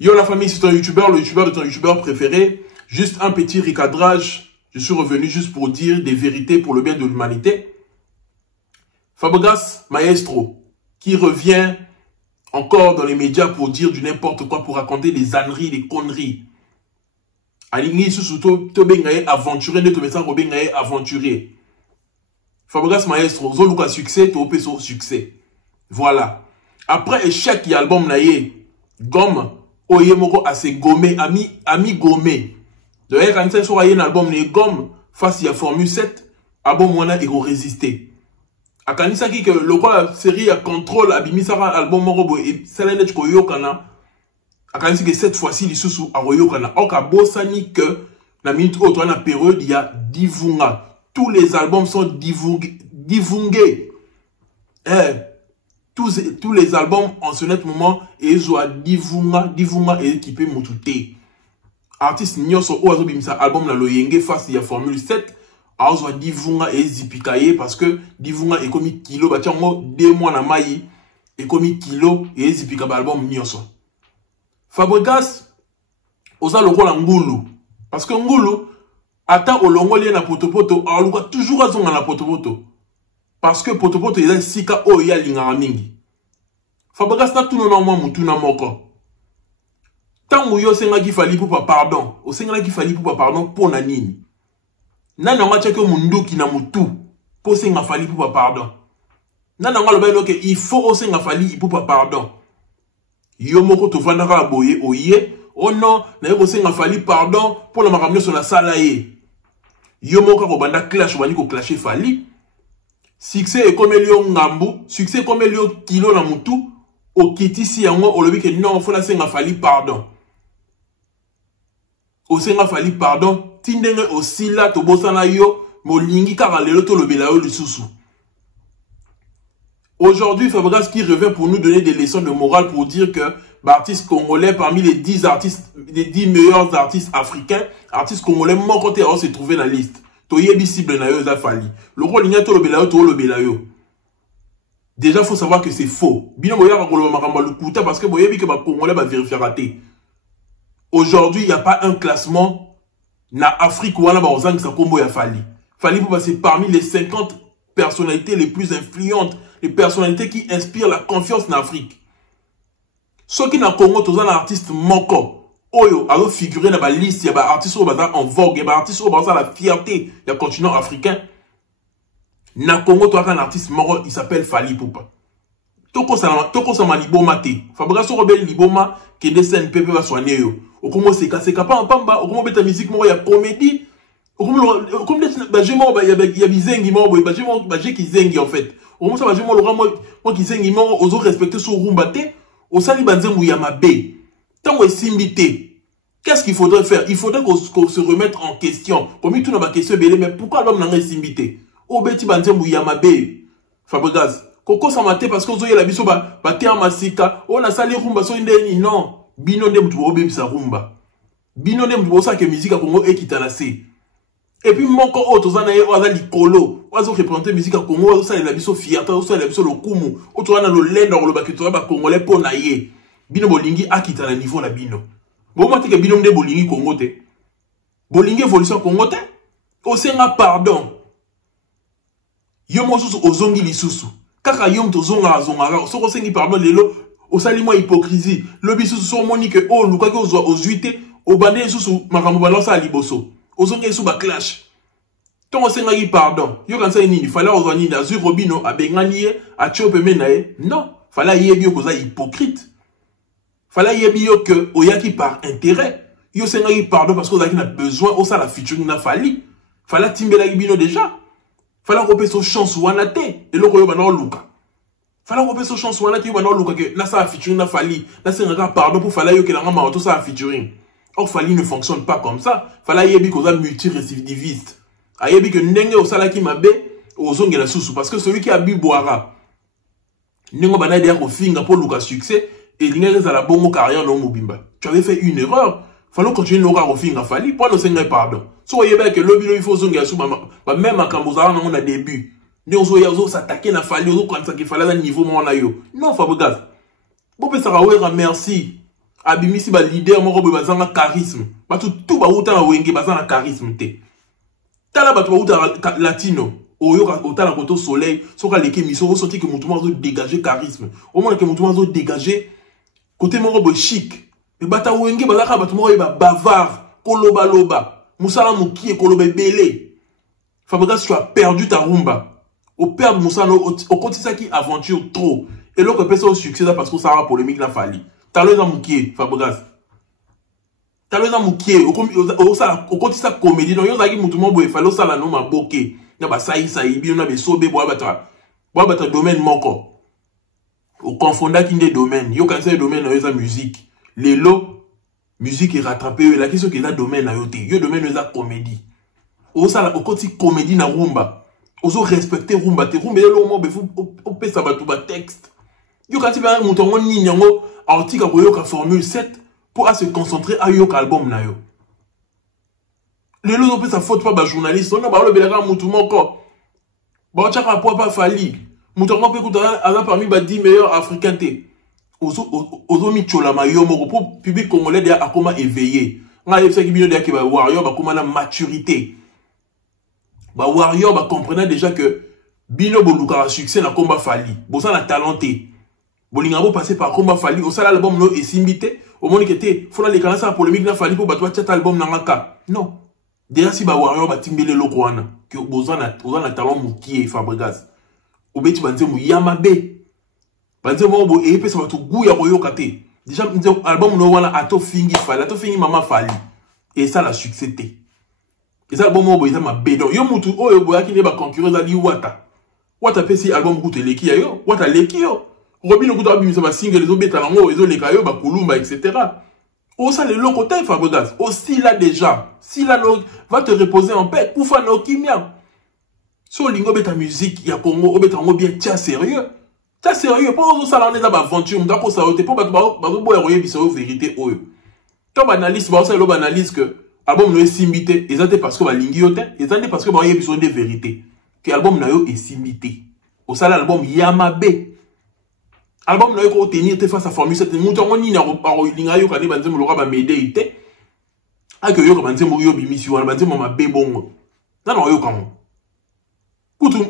Yo la famille, c'est ton youtubeur, le youtubeur de ton youtubeur préféré. Juste un petit recadrage. Je suis revenu juste pour dire des vérités pour le bien de l'humanité. Fabregas Maestro, qui revient encore dans les médias pour dire du n'importe quoi, pour raconter des âneries, des conneries. Aligné sous to bengaye aventuré, ne te mettant au bengaye aventuré. Fabregas Maestro, zoluka succès, to peso succès. Voilà. Après échec, il y a l'album naïe. Gomme, oye moko assez gommé, ami gommé. D'ailleurs, quand il y a un album naïe gomme, face à Formule 7, album wana ego résister. A kanisa ki que le quoi série à contrôle abimisara album moko et selenet ko yokana. A kanisa que cette fois-ci lisusu a yokana. Oka bosani que na minute autre na période il y a divunga. Tous les albums sont divungés. Tous les albums en ce net moment et zo divunga et équipé mutute. Artiste nyoso oazo bimisa album na loyenge face ya Formule 7 azo divunga et zipikaye parce que divunga est comme kilo ba tiango 2 mois na mai et comme kilo et zipika ba album nyoso. Fabregas oza lokola ngulu parce que ngulu ata olongoli na potopoto aluka toujours azonga na potopoto parce que potopoto eza sika o ya lingaka mingi. Fabregas na tuno na mwa mutu na moko. Tant yo senga ki fali pour pardon, o senga ki fali pour pardon pour na nini. Nana nga cheke munduki na mutu pour senga fali pour pardon. Nana nga loba que il faut o senga fali pour pardon. Yo moko to vandaka boye oye, oh non, na yo senga fali pardon pour la makamyo sur la sala ye. Yo moko ko banda clash wani ko clasher fali. Succès est comme elio ngambu, succès comme elio kilo na mutu, o kitisi yango o lobi que non, faut la senga fali pardon. O senga fali pardon, tindenge aussi là to bosana yo, molingi kaka lelo to lobela yo lisusu. Aujourd'hui, Fabregas qui revient pour nous donner des leçons de morale pour dire que artiste congolais parmi les 10 artistes, les 10 meilleurs artistes africains, artistes congolais mon côté se trouver dans la liste. To yebi cible na yo za fali. Le rôle ligne to lobela yo to lobela yo. Déjà faut savoir que c'est faux. Bino boya ka koloba makamba lukuta parce que boyebi que ba congolais ba vérifier raté. Aujourd'hui, il n'y a pas un classement na Afrique ou en Ozang sa combo ya Fali. Fali pour passer parmi les 50 personnalités les plus influentes, les personnalités qui inspirent la confiance en Afrique. Ceux qui na Congo, tous un artiste moko, oyo, alors figurer dans la liste, il y a des artistes en vogue, il y a des artistes qui ont la fierté du continent africain. Na Congo, toi, un artiste moko, il s'appelle Fali Poupa. Toko sama liboma te. Fabregas Robel liboma qui des scènes pepe va soigner yo. Okomo seka pa pamba, okomo beta musique mo ya comédie. Okomo ba jemo ba ya bizengi mo ba jemo ba je ki zengi en fait. Okomo sa ba jemo lo mo ki zengi mo ozo respecter so rumba te, osali banzembu ya mabe. Tango esimbité. Qu'est-ce qu'il faudrait faire? Il faudrait qu'on se remette en question. Comme tout na ba question belé mais pourquoi l'homme n'a esimbité? Obeti banzembu ya mabe. Fabregas Koko samate parce que vous avez la biso ba terre masika. On a sali rumba so indeni non. Bino de mtu obe bisa rumba. Bino de mtu osa ke musique à Congo ekitanase. Et puis moko auto zana ye oza likolo. Ozo représenter musique à Congo ozo sali la biso fierté ozo sali la biso lokumu. Oto wana lo lenda lo bakito ba congolais po na ye. Bino bolingi akitana niveau na bino. Bo mate ke bino de bolingi Congo te. Bolingi évolution Congo te. Osenga pardon. Yo mosusu ozongi lisusu. Kaka yom to zonga zonga soko sengi pardon lelo osali mo hypocrisie le bisu so moni que o luka ke ozo ozuite o bande susu makambo balonsa liboso ozonga su ba clash tongo senga yi pardon yo kansa nini fala ozo nini azu robino abengani ye a chope menae non fala yebi yo koza hypocrite fala yebi yo que oyaki par intérêt yo senga yi pardon parce que ozaki na besoin o sala featuring na fala timbela bino déjà. Fala qu'on so chance wanate et le koyo bana luka. Fala qu'on so chance wanate yo bana luka que na sa featuring na Fali, na senga pardon pour fala yo que la ngama to sa featuring. Or Fali ne fonctionne pas comme ça. Fala yebi koza multirécidiviste. A yebi que ndenge o sala ki mabe ozonge la susu parce que celui qui a bu boira. Nengo bana derrière au finga pour luka succès et l'ingé za la bongo carrière no mobimba. Tu avais fait une erreur. Fallait continuer le regard au finga Fali pour nous senga pardon. So yeba que lobby il faut zonga sou ba même akamboza na on début. Ni ozo ya ozo s'attaquer na Fali ozo quand ça qu'il fallait à niveau mo na yo. Non Fabregas. Bo pe sara wera merci. abimisi ba leader moko boye bazanga charisme bato tout ba uta na wenge bazanga charisme te tala bato ba uta latino oyoka otala koto soleil soka leke miso osoti ke mutu mazo dégager charisme au moins que mutu mazo dégager côté moko boye chic mais bata wenge bazaka bato moko ba bavard koloba loba musala mukie koloba belé Fabregas, tu as perdu ta rumba au perdre musala au kotisa qui aventure trop et l'autre peut au succès parce que ça va polémique la fali talo za mukie Fabregas talo za mukie au sala au kotisa comédie non yo zaki mutu mo boye falo sala no maboke na ba sayi bi na be sobe boa bata domaine moko au confondant qui des domaines yo quand c'est domaine na yo za musique lelo musique est rattrapé la question que za domaine na yo te yo domaine yo za comédie au sala au koti comédie na rumba ozo respecter rumba te rumba yo mo be fu o pesa batu ba texte yo quand tu vas mutu ngo ni nyango article ko yo ka formule 7 pour se concentrer à yo album na yo lelo zo pesa faute pas ba journaliste on ba lo belaka mutu moko ba chaka po pas fali mutu ngo pe kuta ala parmi ba 10 meilleurs africains te ozo mi chola mayo moko pour public congolais dia akoma éveillé nga yebisa ki bino dia ke ba warrior ba koma na maturité ba warrior ba comprenant déjà que bino boluka succès na combat fali bosa na talenté bolinga bo passer par combat fali au sala album no esimbité au monde que te fona les canaux polémique na fali pour batwa chat album na ngaka non déjà si ba warrior ba timbele loko wana que bosa na talent mukie Fabregas obeti banze mu yamabe banze mo bo e pesa batu gu ya koyoka te déjà album no wana ato fingi mama fali et ça la succès te et ça album mo bo eza mabe donc yo mutu oyo boya ki ne ba concurrence ali wata pesi album kutu leki ya yo wata leki yo Robin okuta abimisa ba single les obeta nango ezo leka yo ba kulumba etc. Au ça le locoté Fabregas aussi là déjà si là va te reposer en paix kufa no kimia so lingo beta musique ya Congo obeta ngo bien tia sérieux pour ozo sala neza ba aventure ndako sa ote pour ba boya roye biso vérité oyo to ba analyse ba ça lo ba analyse que album no esimbité ezate parce que ba lingi yote ezate parce que ba roye biso de vérité que album na yo esimbité au sala album yamabe album na yo ko tenir te face à formule cette mutu ngoni na ro linga yo kane banze mo lo ba mede ite ake yo ka banze mo yo bimisi wana banze mo mabe bongo na no yo kamo kutu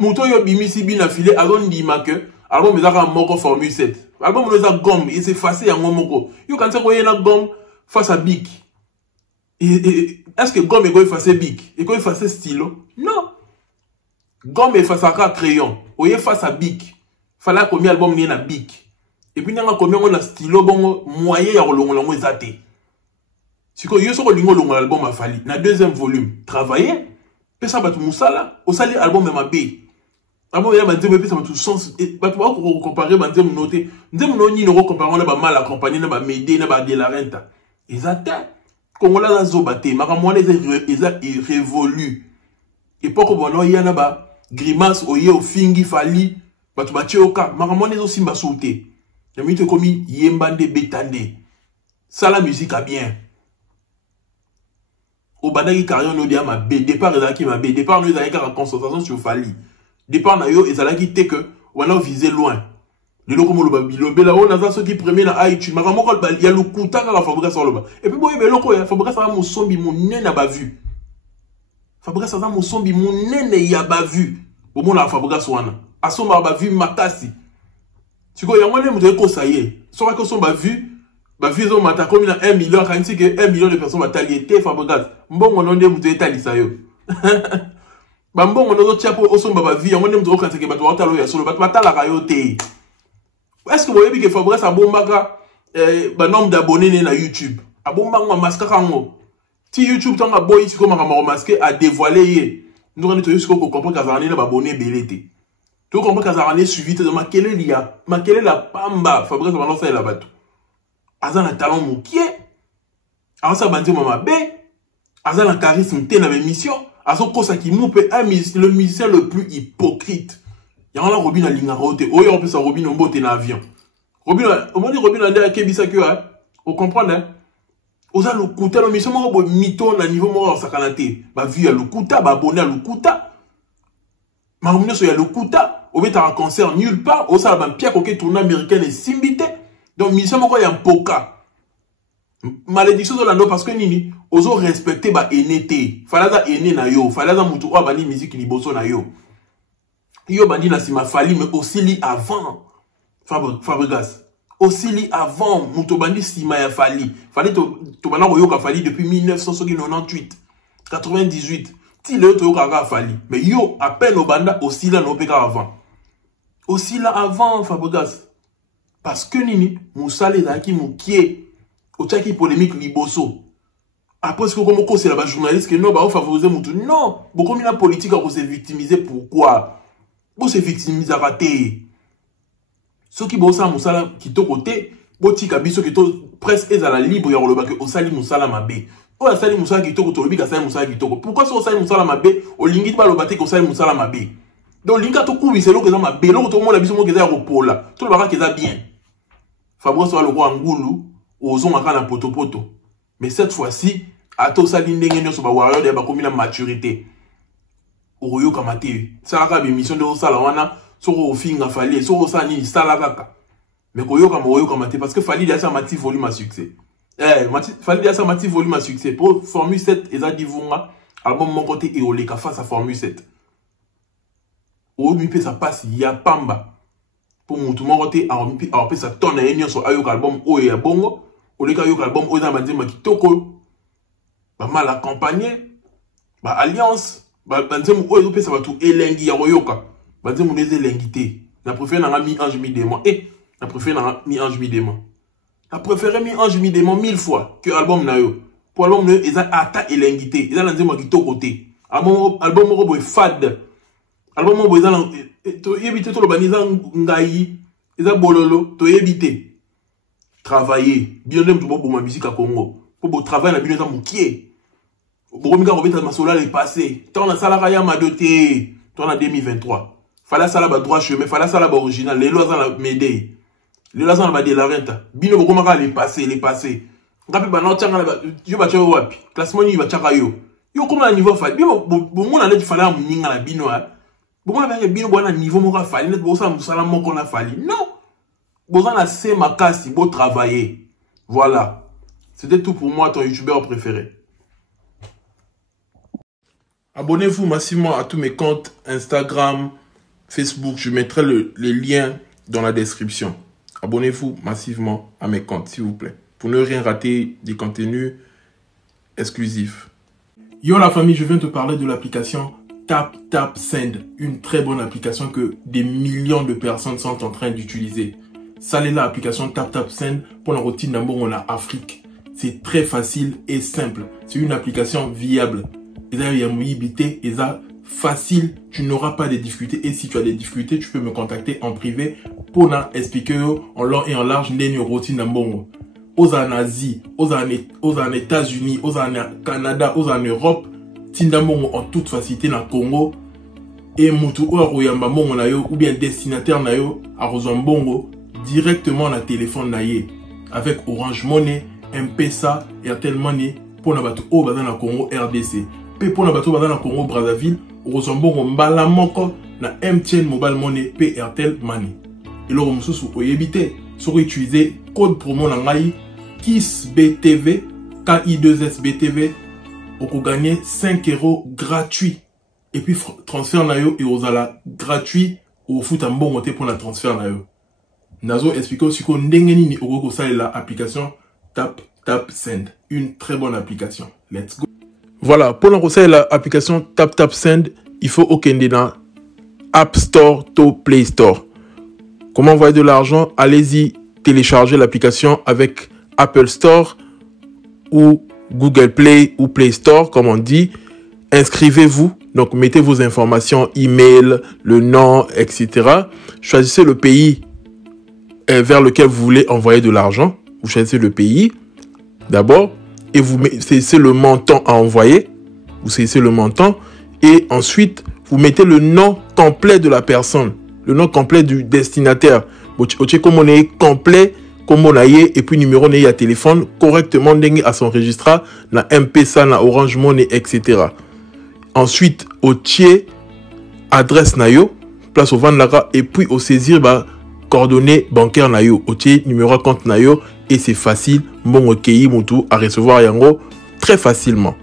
mutu yo bimisi bina filé azon ndima que album ezaka moko formule 7 album no za gomme et c'est facile yango moko yo kanse ko yena gomme face à Bic est-ce que gomme est effacer Bic et ko effacer stylo non gomme efface à crayon oye face à Bic fallait combien album ni na Bic et puis nanga combien on a stylo bongo moyen ya kolongola ngo ezate siko yo so ko lingo longola album a fali na deuxième volume travailler pesa batu musala osali album ya mabe album ya banze pesa batu sens batu ba ko comparer banze mu noter nzemu no ni no comparer na ba mal accompagné na ba Médé na ba de la renta ezate kongola za zobate maka mwana eza révolu époque bono ya na ba grimace oye ofingi fali batu ba tioka maka mwana ezo simba sauté na mito komi yembande betande sala musique a bien au badaki carrière no dia mabe départ ezalaki mabe départ no ezalaki ka concentration sur fali départ na yo ezalaki te que wana viser loin le loko mo loba bilobe la on a ça qui premier na iTunes maka moko ya lukuta ka Fabregas loba et puis boye beloko ya Fabregas va mo sombi mo nene ba vu Fabregas va mo sombi mo nene ya ba vu au mona Fabregas wana asomba ba vu makasi siko yango ne muto ko saye so ka ko somba vu ba vu zo mata comme na 1 million quand c'est que 1 million de personnes bataliété Fabregas mbongo no nde muto etalisa yo ba mbongo no zo tiapo osomba ba vu yango ne muto ko kanse ke bato watalo ya solo bato batala ka yo te est-ce que vous voyez que Fabregas a bombaka ba nombre d'abonnés na YouTube a bombanga masque kango ti YouTube tanga boy siko maka masque a dévoilé ye nous on est siko ko comprendre kazarani na ba abonnés belete tu comprends kazarani suivi te makele la pamba Fabregas va lancer la bateau azana talent mukie asa bandi mama be azana charisme te na émission aso kosa ki moupe le musicien le plus hypocrite. Il y a un Robin à Lingarote. Oh, il y a un peu ça Robin au bout en avion. Robin, au moins Robin a dit à Kebisa que, hein, vous comprenez, hein? Vous avez le kuta, mais seulement au mytho, à niveau mort, ça canate. Bah, vu à le kuta, bah, abonné à le kuta. Ma rumine, il y a le kuta. Au fait, un concert nulle part. Au ça, bah, Pierre Coquet, tournée américaine et simbité. Donc, mission, il y a un poka. Malédiction de l'anneau parce que nini, ozo respecter ba enete. Falaza ene na yo, falaza mutu wa bandi musique liboso na yo. Yo bandi na sima fali mais aussi li avant. Fabregas. Aussi li avant mutu bandi sima ya fali. Fali to bana yoka fali depuis 1998, 98. Ti le to yoka fali. Mais yo à peine au banda aussi là no peka avant. Aussi là avant Fabregas. Parce que nini, musale zaki mukie. Otiaki polémique liboso. Après, est-ce que comme c'est la journaliste que non, bah, on favorise Moutou. Non, beaucoup de la politique a se victimiser. Pourquoi? Vous se victimiser à rater. Ceux qui bossent à Moussala qui to côté, boti kabiso qui to presque est à la libre ya roloba que osali Moussala mabe. O asali Moussala qui to ko tolobi ka sali Moussala qui to. Pourquoi so osali Moussala mabe? O lingi ba lobate ko osali Moussala mabe. Donc linga to kubi c'est lo que ça mabe. Lo to mo la biso mo que ça ropola. Tout le baka que ça bien. Fabrice wa le roi Ngulu. Osons na poto. Mais cette fois-ci, à tout ça, l'indéniation sur le warrior de la maturité. Oyo kamate. Ça a une mission de Osalawana, sur au fin à Fali, sur au Sani, Salagaka. Mais Oyo kamate, parce que Fali a sa mati volume à succès. Fali a sa mati volume à succès. Pour Formule 7, et ça dit album mon côté et Oleka face à Formule 7. Oyo ça passe, il y a Pamba. Pour mon tout mon côté, alors ça tourne à une sur Ayo album Oyo Bongo. Oleka yo album oza madima kitoko ba mal accompagné ba alliance ba nzemu oyo pesa batu elengi ya royoka ba nzemu les elengité na préféré na mi ange mi démon na préféré na mi ange mi démon na préféré mi ange mi démon 1000 fois que album na yo pour album na yo eza ata elengité eza na nzemu kitoko te album moko boy fad album moko eza to yebite to lo baniza ngai eza bololo to yebite travailler bien même pour ma musique à Congo pour travailler la bien dans mon pied pour me remettre ma sola les passé tant la salle ya ma doté tant en 2023 fallait ça là droit chemin fallait ça là original les lois dans la médaille les lois dans la de la renta bino boko maka les passé ngapi ba na tchanga yo ba tcho wapi classement ni ba tchaka yo comme à niveau fa bino bon mon allait fallait am ninga la bino bon mon avec bino bon niveau mo ka fallait net bo ça musala moko na fallait non. Vous en avez ma casse, beau travailler. Voilà. C'était tout pour moi, ton youtubeur préféré. Abonnez-vous massivement à tous mes comptes Instagram, Facebook. Je mettrai les liens dans la description. Abonnez-vous massivement à mes comptes, s'il vous plaît. Pour ne rien rater des contenus exclusifs. Yo la famille, je viens te parler de l'application TapTapSend. Une très bonne application que des millions de personnes sont en train d'utiliser. Ça c'est l'application TapTapSend pour la routine d'amour en Afrique. C'est très facile et simple. C'est une application viable. Il y a une mobilité, il est facile. Tu n'auras pas de difficultés. Et si tu as des difficultés, tu peux me contacter en privé pour expliquer en long et en large une routine d'amour. Aux en Asie, aux en États-Unis, aux en Canada, aux en Europe, Tindamongo en toute facilité dans le Congo. Et Moutou ou bien destinataire à Rosambongo. Directement dans le téléphone naïe avec Orange Money, M-Pesa, Airtel Money pour na bato au dans le Congo RDC. Pe pour na bato dans le Congo Brazzaville, Rosambongo mbala moko na MTN Mobile Money P Airtel Money. Et le mususu oyebite sur utiliser code promo na ngai KISBTV KI2SBTV pour gagner 5 € gratuit. Et puis transfert na yo et ozala gratuit au foot en bon monté pour la transfert na yo. Nazo explique aussi qu'on ndengeni oko ça l'application TapTapSend, une très bonne application. Let's go. Voilà, pour lancer l'application TapTapSend, il faut okende dans App Store to Play Store. Comment envoyer de l'argent? Allez-y, téléchargez l'application avec Apple Store ou Google Play ou Play Store, comme on dit. Inscrivez-vous. Donc, mettez vos informations, email, le nom, etc. Choisissez le pays vers lequel vous voulez envoyer de l'argent. Vous choisissez le pays d'abord et vous saisissez le montant à envoyer. Vous saisissez le montant et ensuite vous mettez le nom complet de la personne, le nom complet du destinataire. Comme on est complet, comme on a et puis numéro de téléphone correctement à son registre, la M-Pesa, la Orange Money, etc. Ensuite, au tiers adresse nayo, place au Vandlara et puis au saisir coordonnées bancaires na yo, otie numéro de compte na yo et c'est facile, bon ok, mutu à recevoir yango très facilement.